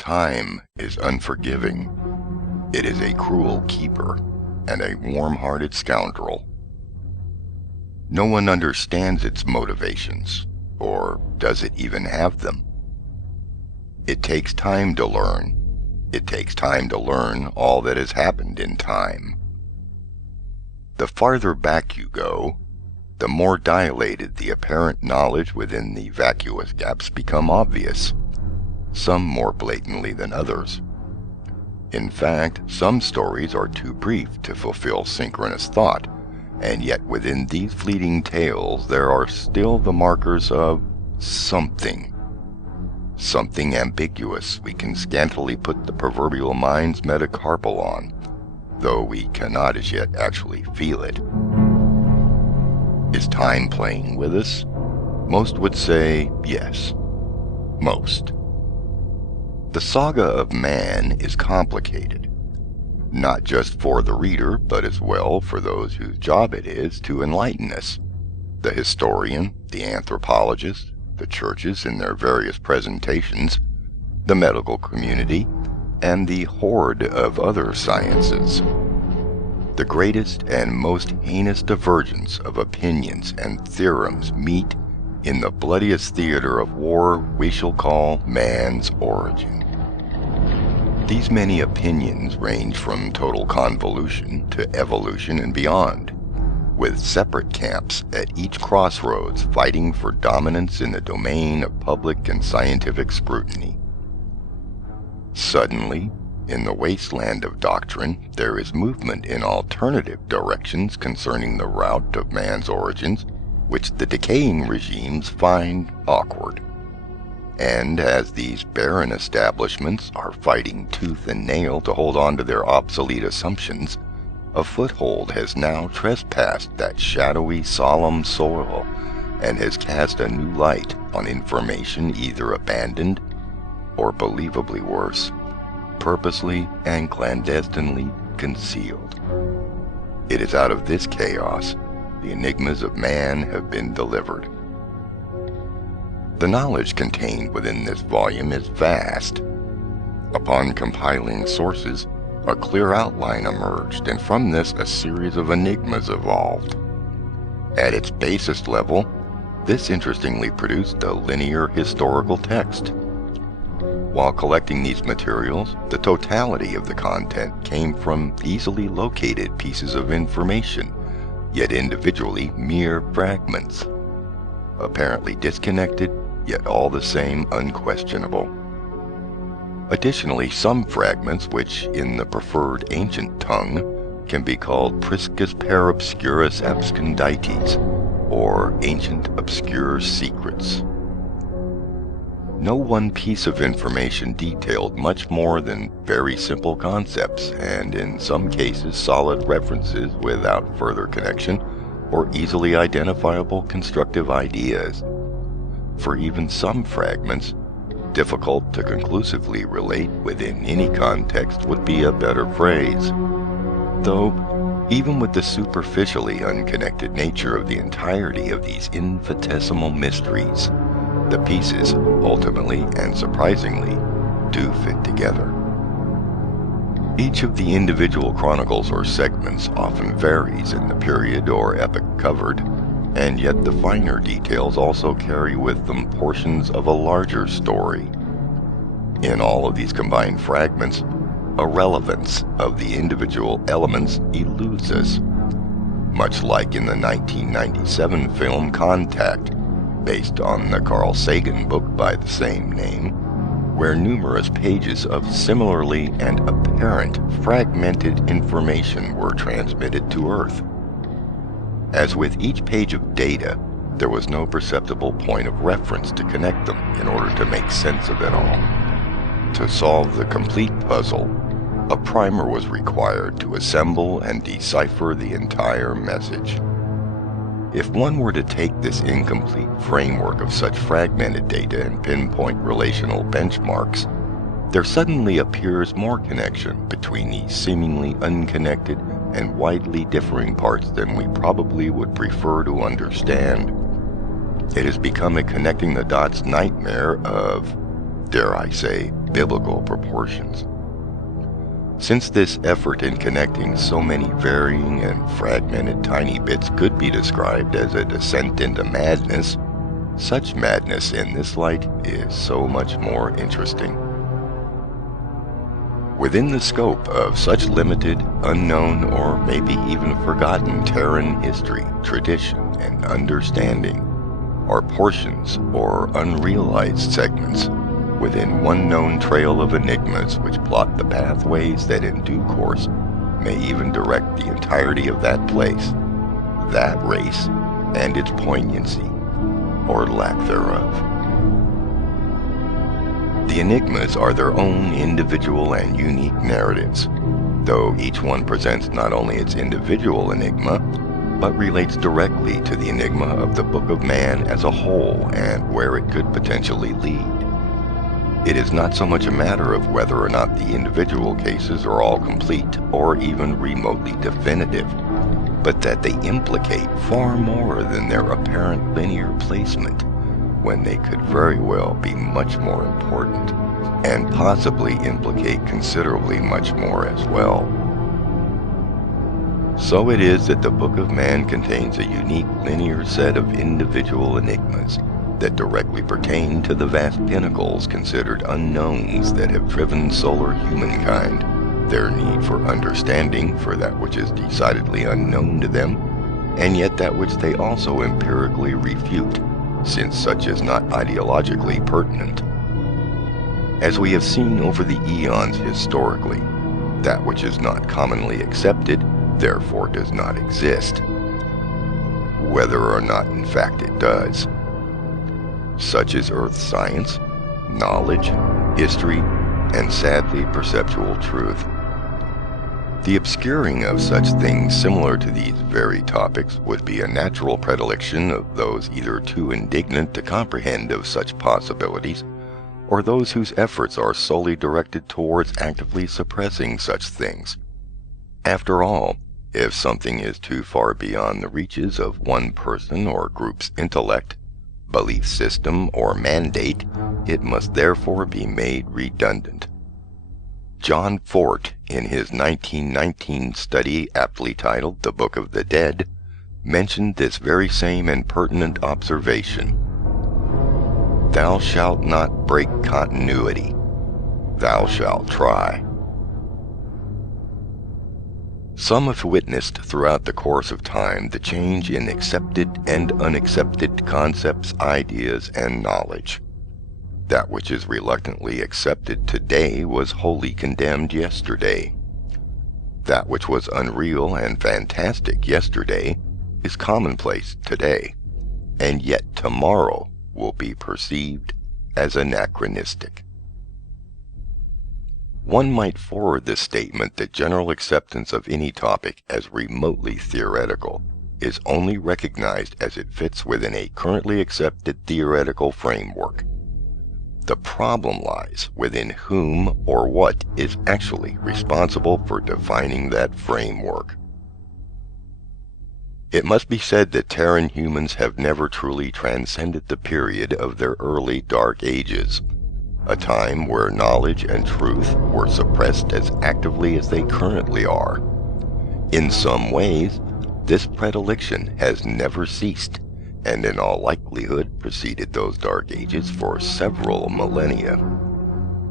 Time is unforgiving. It is a cruel keeper and a warm-hearted scoundrel. No one understands its motivations, or does it even have them? It takes time to learn. It takes time to learn all that has happened in time. The farther back you go, the more dilated the apparent knowledge within the vacuous gaps become obvious, some more blatantly than others. In fact, some stories are too brief to fulfill synchronous thought, and yet within these fleeting tales there are still the markers of something ambiguous we can scantily put the proverbial mind's metacarpal on, though we cannot as yet actually feel it. Is time playing with us? Most would say yes. Most. The saga of man is complicated, not just for the reader, but as well for those whose job it is to enlighten us: the historian, the anthropologist, the churches in their various presentations, the medical community, and the horde of other sciences. The greatest and most heinous divergence of opinions and theorems meet in the bloodiest theater of war we shall call man's origin. These many opinions range from total convolution to evolution and beyond, with separate camps at each crossroads fighting for dominance in the domain of public and scientific scrutiny. Suddenly, in the wasteland of doctrine, there is movement in alternative directions concerning the route of man's origins, which the decaying regimes find awkward. And as these barren establishments are fighting tooth and nail to hold on to their obsolete assumptions, a foothold has now trespassed that shadowy, solemn soil and has cast a new light on information either abandoned or, believably worse, purposely and clandestinely concealed. It is out of this chaos the enigmas of man have been delivered. The knowledge contained within this volume is vast. Upon compiling sources, a clear outline emerged, and from this a series of enigmas evolved. At its basest level, this interestingly produced a linear historical text. While collecting these materials, the totality of the content came from easily located pieces of information, yet individually mere fragments, apparently disconnected, yet all the same unquestionable. Additionally, some fragments, which in the preferred ancient tongue can be called priscus per obscurus abscondites, or ancient obscure secrets. No one piece of information detailed much more than very simple concepts, and in some cases solid references without further connection or easily identifiable constructive ideas. For even some fragments, difficult to conclusively relate within any context would be a better phrase. Though, even with the superficially unconnected nature of the entirety of these infinitesimal mysteries, the pieces, ultimately and surprisingly, do fit together. Each of the individual chronicles or segments often varies in the period or epoch covered, and yet the finer details also carry with them portions of a larger story. In all of these combined fragments, a relevance of the individual elements eludes us, much like in the 1997 film Contact, based on the Carl Sagan book by the same name, where numerous pages of similarly and apparent fragmented information were transmitted to Earth. As with each page of data, there was no perceptible point of reference to connect them in order to make sense of it all. To solve the complete puzzle, a primer was required to assemble and decipher the entire message. If one were to take this incomplete framework of such fragmented data and pinpoint relational benchmarks, there suddenly appears more connection between these seemingly unconnected and widely differing parts than we probably would prefer to understand. It has become a connecting the dots nightmare of, dare I say, biblical proportions. Since this effort in connecting so many varying and fragmented tiny bits could be described as a descent into madness, such madness in this light is so much more interesting. Within the scope of such limited, unknown, or maybe even forgotten Terran history, tradition, and understanding are portions or unrealized segments within one known trail of enigmas which plot the pathways that in due course may even direct the entirety of that place, that race, and its poignancy, or lack thereof. The enigmas are their own individual and unique narratives, though each one presents not only its individual enigma, but relates directly to the enigma of the Book of Man as a whole and where it could potentially lead. It is not so much a matter of whether or not the individual cases are all complete or even remotely definitive, but that they implicate far more than their apparent linear placement, when they could very well be much more important, and possibly implicate considerably much more as well. So it is that the Book of Man contains a unique linear set of individual enigmas that directly pertain to the vast pinnacles considered unknowns that have driven solar humankind, their need for understanding for that which is decidedly unknown to them, and yet that which they also empirically refute, since such is not ideologically pertinent. As we have seen over the eons historically, that which is not commonly accepted therefore does not exist, whether or not in fact it does. Such is earth science, knowledge, history, and sadly perceptual truth. The obscuring of such things similar to these very topics would be a natural predilection of those either too indignant to comprehend of such possibilities, or those whose efforts are solely directed towards actively suppressing such things. After all, if something is too far beyond the reaches of one person or group's intellect, belief system, or mandate, it must therefore be made redundant. John Fort, in his 1919 study aptly titled The Book of the Dead, mentioned this very same and pertinent observation. Thou shalt not break continuity. Thou shalt try. Some have witnessed throughout the course of time the change in accepted and unaccepted concepts, ideas, and knowledge. That which is reluctantly accepted today was wholly condemned yesterday. That which was unreal and fantastic yesterday is commonplace today, and yet tomorrow will be perceived as anachronistic. One might forward this statement that general acceptance of any topic as remotely theoretical is only recognized as it fits within a currently accepted theoretical framework. The problem lies within whom or what is actually responsible for defining that framework. It must be said that Terran humans have never truly transcended the period of their early dark ages, a time where knowledge and truth were suppressed as actively as they currently are. In some ways, this predilection has never ceased, and in all likelihood preceded those dark ages for several millennia.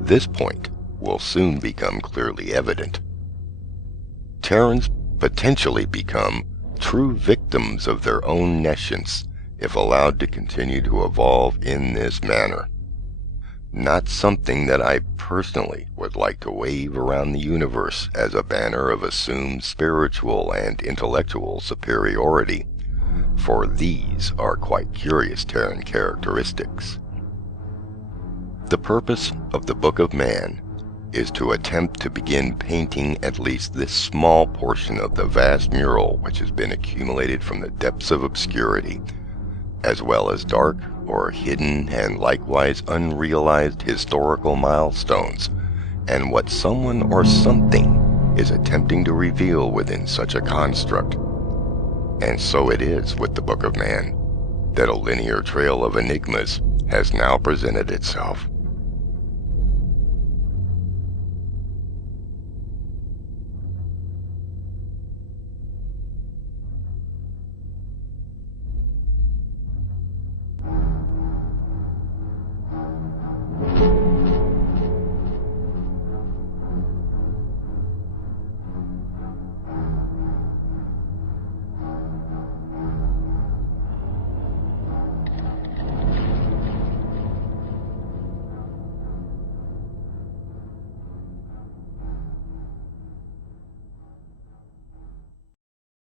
This point will soon become clearly evident. Terrans potentially become true victims of their own nescience if allowed to continue to evolve in this manner. Not something that I personally would like to wave around the universe as a banner of assumed spiritual and intellectual superiority, for these are quite curious Terran characteristics. The purpose of the Book of Man is to attempt to begin painting at least this small portion of the vast mural which has been accumulated from the depths of obscurity, as well as dark or hidden and likewise unrealized historical milestones, and what someone or something is attempting to reveal within such a construct. And so it is with the Book of Man, that a linear trail of enigmas has now presented itself.